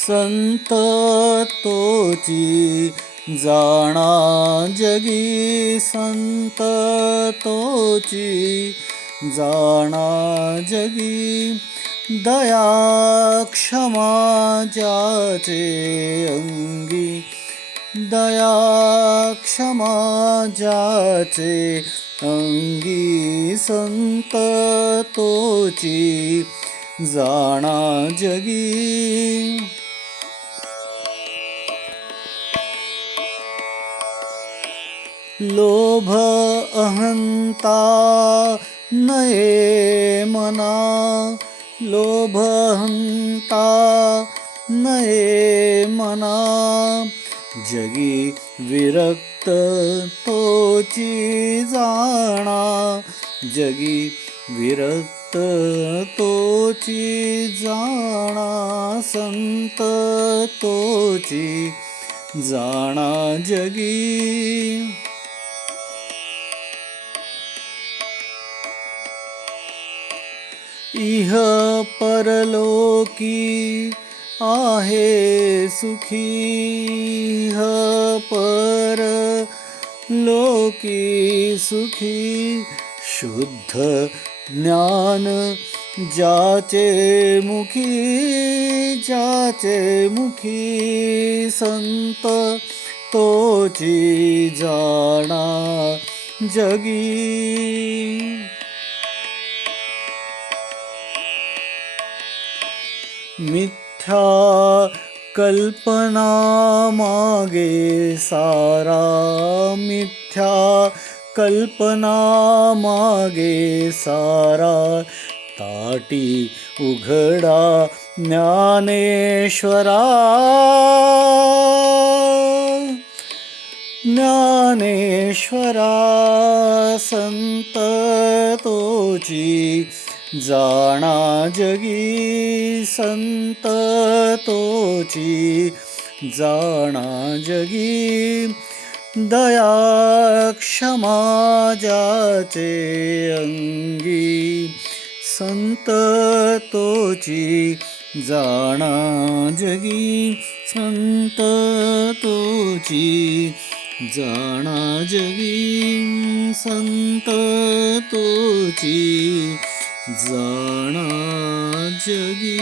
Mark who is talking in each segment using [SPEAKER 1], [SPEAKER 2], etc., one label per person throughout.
[SPEAKER 1] संत तोची जाणा जगी संत तोची जाणा जगी दया क्षमा ज्याचे अंगी दया क्षमा ज्याचे अंगी संत तोची जाणा जगी लोभ अहंता नये मना। लोभ अहंता नये मना। जगी विरक्त तोची जाणा। जगी विरक्त तोची जाणा। संत तोची जाणा जगी। इह परलोकी आहे सुखी, इह पर लोकी सुखी। शुद्ध ज्ञान जाचे मुखी जाचे मुखी संत तोची जाणा जगी। मिथ्या कल्पना मागे सारा मिथ्या कल्पना मागे सारा ताटी उघडा ज्ञानेश्वरा। ज्ञानेश्वरा संत तोची जाणा जगी संत तोची जाणा जगी दया क्षमाजाचे अंगी संत तोची जाणा जगी संत तोची जाणा जगी संत तोची। जाणा जगी।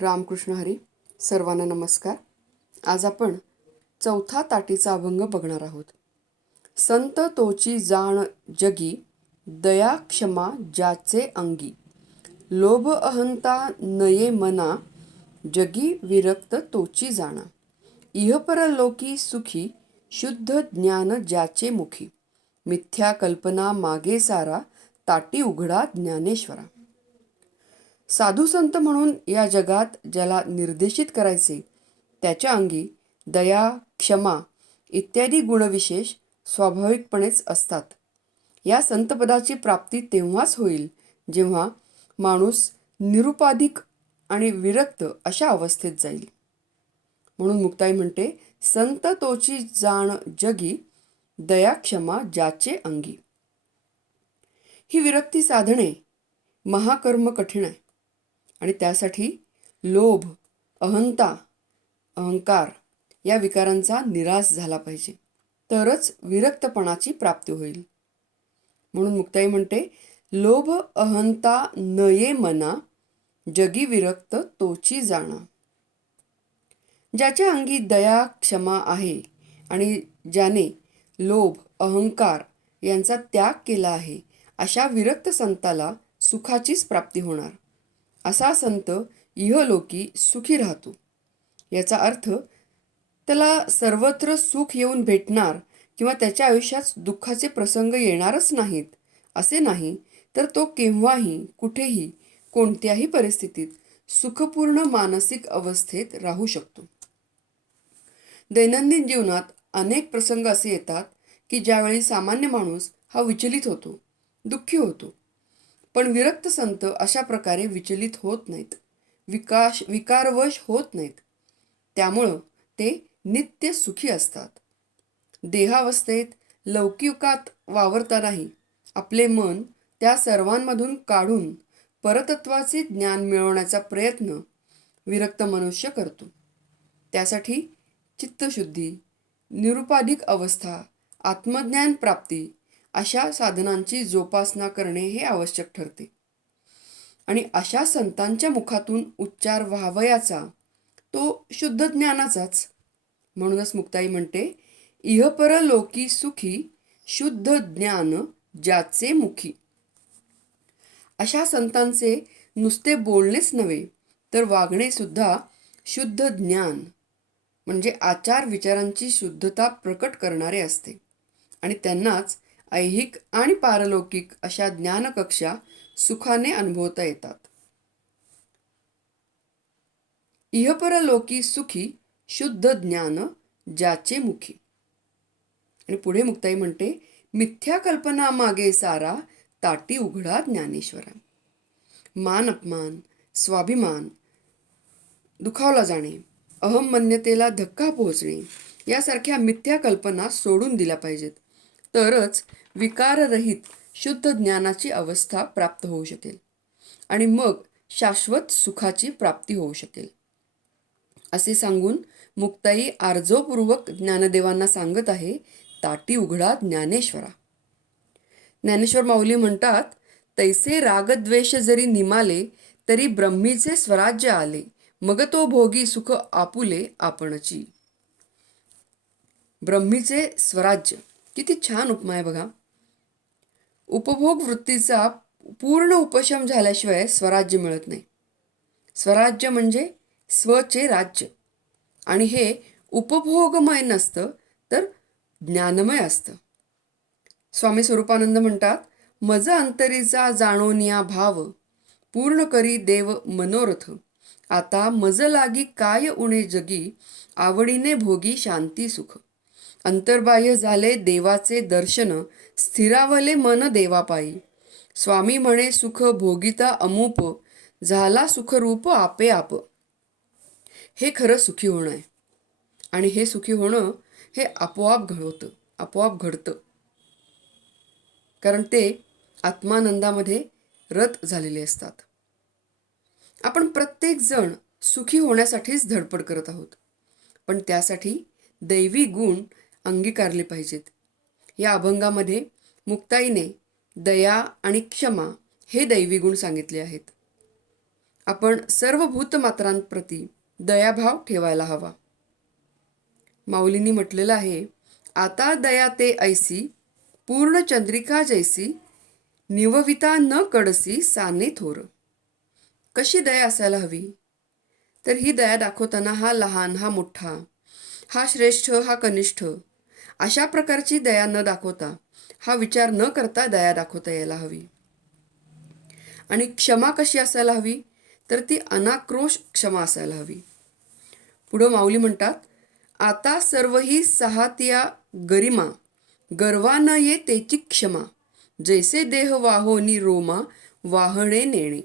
[SPEAKER 2] रामकृष्ण हरी सर्वांना नमस्कार. आज आपण चौथा ताटीचा अभंग बघणार आहोत. संत तोची जाण जगी दया क्षमा ज्याचे अंगी. लोभ अहंता नये मना जगी विरक्त तोची जाणा. इहपर लोकी सुखी शुद्ध ज्ञान ज्याचे मुखी. मिथ्या कल्पना मागे सारा ताटी उघडा ज्ञानेश्वरा. साधू संत म्हणून या जगात ज्याला निर्देशित करायचे त्याच्या अंगी दया क्षमा इत्यादी गुणविशेष स्वाभाविकपणेच असतात. या संतपदाची प्राप्ती तेव्हाच होईल जेव्हा माणूस निरुपाधिक आणि विरक्त अशा अवस्थेत जाईल. म्हणून मुक्ताई म्हणते संत तोची जाण जगी दया क्षमा ज्याचे अंगी. ही विरक्ती साधणे महाकर्म कठीण आहे. आणि त्यासाठी लोभ अहंता अहंकार या विकारांचा निराश झाला पाहिजे. तरच विरक्तपणाची प्राप्ती होईल. म्हणून मुक्ताई म्हणते लोभ अहंता नये मना जगी विरक्त तोची जाणा. ज्याच्या अंगी दया क्षमा आहे आणि ज्याने लोभ अहंकार यांचा त्याग केला आहे अशा विरक्त संताला सुखाचीच प्राप्ती होणार. असा संत इहलोकी सुखी राहतो. याचा अर्थ त्याला सर्वत्र सुख येऊन भेटणार किंवा त्याच्या आयुष्यात दुःखाचे प्रसंग येणारच नाहीत असे नाही तर तो केव्हाही कुठेही कोणत्याही परिस्थितीत सुखपूर्ण मानसिक अवस्थेत राहू शकतो. दैनंदिन जीवनात अनेक प्रसंग असे येतात की ज्यावेळी सामान्य माणूस हा विचलित होतो दुःखी होतो. पण विरक्त संत अशा प्रकारे विचलित होत नाहीत. विकास विकारवश होत नाहीत. त्यामुळं ते नित्य सुखी असतात. देहावस्थेत लौकिकात वावरतानाही आपले मन त्या सर्वांमधून काढून परतत्वाचे ज्ञान मिळवण्याचा प्रयत्न विरक्त मनुष्य करतो. त्यासाठी चित्तशुद्धी निरुपाधिक अवस्था आत्मज्ञान प्राप्ती अशा साधनांची जोपासना करणे हे आवश्यक ठरते. आणि अशा संतांच्या मुखातून उच्चार व्हावयाचा तो शुद्ध ज्ञानाचाच. म्हणूनच मुक्ताई म्हणते इहपर लोकी सुखी शुद्ध ज्ञान ज्याचे मुखी. अशा संतांचे नुसते बोलणेच नव्हे तर वागणे सुद्धा शुद्ध ज्ञान म्हणजे आचार विचारांची शुद्धता प्रकट करणारे असते. आणि त्यांनाच ऐहिक आणि पारलौकिक अशा ज्ञानकक्षा सुखाने अनुभवता येतात. इहपरलोकी सुखी शुद्ध ज्ञान ज्याचे मुखी. आणि पुढे मुक्ताई म्हणते मिथ्या कल्पना मागे सारा ताटी उघडा ज्ञानेश्वरा. मान अपमान स्वाभिमान दुखावला जाणे. अहममान्यतेला धक्का पोहोचणे यासारख्या मिथ्या कल्पना सोडून दिल्या पाहिजेत. तरच विकाररहित शुद्ध ज्ञानाची अवस्था प्राप्त होऊ शकेल. आणि मग शाश्वत सुखाची प्राप्ती होऊ शकेल. असे सांगून मुक्ताई आर्जवपूर्वक ज्ञानदेवांना सांगत आहे ताटी उघडा ज्ञानेश्वरा. ज्ञानेश्वर माऊली म्हणतात तैसे रागद्वेष जरी निमाले तरी ब्रह्मीचे स्वराज्य आले. मग तो भोगी सुख आपुले आपणची. ब्रह्मीचे स्वराज्य. किती छान उपमा आहे बघा. उपभोग वृत्तीचा पूर्ण उपशम झाल्याशिवाय स्वराज्य मिळत नाही. स्वराज्य म्हणजे स्वचे राज्य. आणि हे उपभोगमय नसतं तर ज्ञानमय असतं. स्वामी स्वरूपानंद म्हणतात मज अंतरीचा जाणोनिया भाव पूर्ण करी देव मनोरथ. आता मज लागी काय उणे जगी आवडीने भोगी शांती सुख. अंतर्बाह्य झाले देवाचे दर्शन स्थिरावले मन देवापायी. स्वामी म्हणे सुख भोगिता अमूप झाला सुखरूप आपे आप. हे खरं सुखी होणं आहे. आणि हे सुखी होणं हे आपोआप घडवतं आपोआप घडतं. कारण ते आत्मानंदामध्ये रत झालेले असतात. आपण प्रत्येक जण सुखी होण्यासाठीच धडपड करत आहोत. पण त्यासाठी दैवी गुण अंगीकारले पाहिजेत. या अभंगामध्ये मुक्ताईने दया आणि क्षमा हे दैवी गुण सांगितले आहेत. आपण सर्व भूतमात्रांप्रती दयाभाव ठेवायला हवा. माऊलींनी म्हटलेलं आहे आता दया ते ऐसी पूर्ण चंद्रिका जैसी निवविता न कडसी साने थोर. कशी दया असायला हवी? तर ही दया दाखवताना हा लहान हा मोठा हा श्रेष्ठ हा कनिष्ठ अशा प्रकारची दया न दाखवता हा विचार न करता दया दाखवता यायला हवी. आणि क्षमा कशी असायला हवी? तर ती अनाक्रोश क्षमा असायला हवी. पुढं माऊली म्हणतात आता सर्व ही सहातिया गरिमा गर्वा न ये तेची क्षमा जैसे देह वाहोनी रोमा वाहणे नेणे.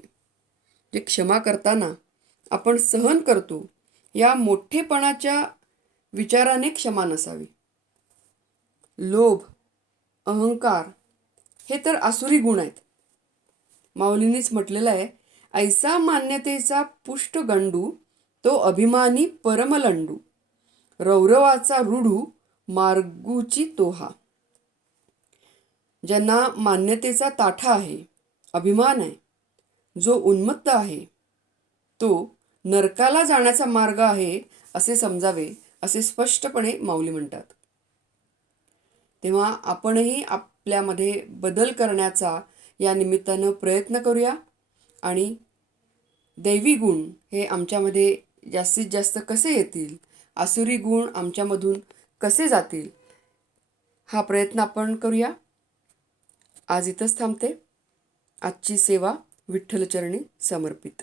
[SPEAKER 2] जे क्षमा करताना आपण सहन करतो या मोठेपणाच्या विचाराने क्षमा नसावी. लोभ अहंकार हे तर आसुरी गुण आहेत. माऊलींनीच म्हटलेलं आहे ऐसा मान्यतेचा पुष्ट गंडू तो अभिमानी परमलंडू. रौरवाचा रूढू मार्गूची तोहा. ज्यांना मान्यतेचा ताठा आहे अभिमान आहे जो उन्मत्त आहे तो नरकाला जाण्याचा मार्ग आहे असे समजावे असे स्पष्टपणे माऊली म्हणतात. तेव्हा आपणही आपल्यामध्ये बदल करण्याचा या निमित्तानं प्रयत्न करूया आणि दैवी गुण हे आमच्यामध्ये जास्तीत जास्त कसे येतील आसुरी गुण आमच्यामधून कसे जातील हा प्रयत्न आपण करूया. आज इथंच थांबते. आजची सेवा विठ्ठलचरणी समर्पित.